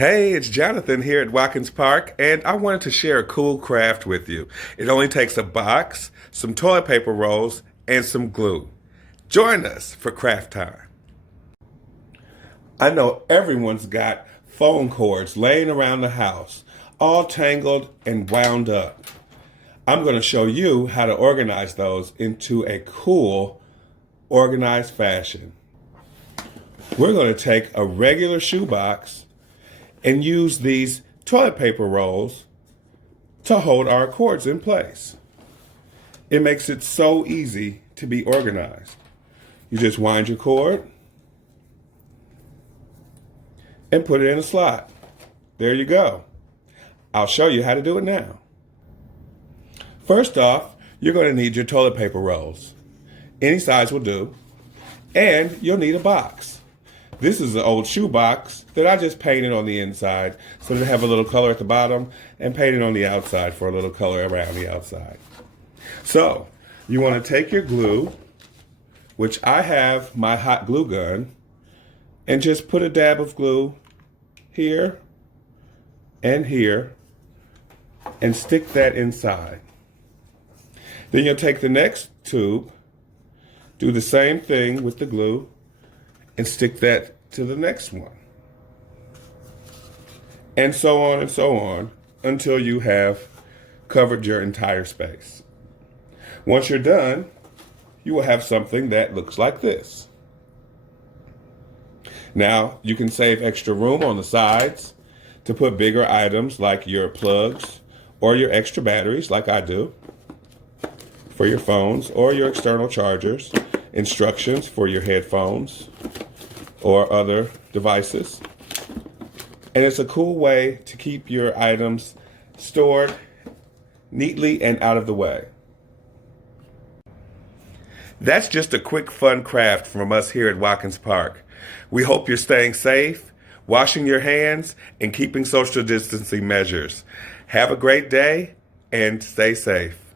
Hey, it's Jonathan here at Watkins Park, and I wanted to share a cool craft with you. It only takes a box, some toilet paper rolls, and some glue. Join us for craft time. I know everyone's got phone cords laying around the house, all tangled and wound up. I'm going to show you how to organize those into a cool, organized fashion. We're going to take a regular shoebox and use these toilet paper rolls to hold our cords in place. It makes it so easy to be organized. You just wind your cord and put it in a slot. There you go. I'll show you how to do it now. First off, you're going to need your toilet paper rolls. Any size will do. And you'll need a box. This is an old shoe box that I just painted on the inside so that it have a little color at the bottom and painted on the outside for a little color around the outside. So you want to take your glue, which I have my hot glue gun, and just put a dab of glue here and here and stick that inside. Then you'll take the next tube, do the same thing with the glue, and stick that to the next one. And so on until you have covered your entire space. Once you're done, you will have something that looks like this. Now, you can save extra room on the sides to put bigger items like your plugs or your extra batteries like I do for your phones or your external chargers, instructions for your headphones or other devices. And it's a cool way to keep your items stored neatly and out of the way. That's just a quick fun craft from us here at Watkins Park. We hope you're staying safe, washing your hands, and keeping social distancing measures. Have a great day and stay safe.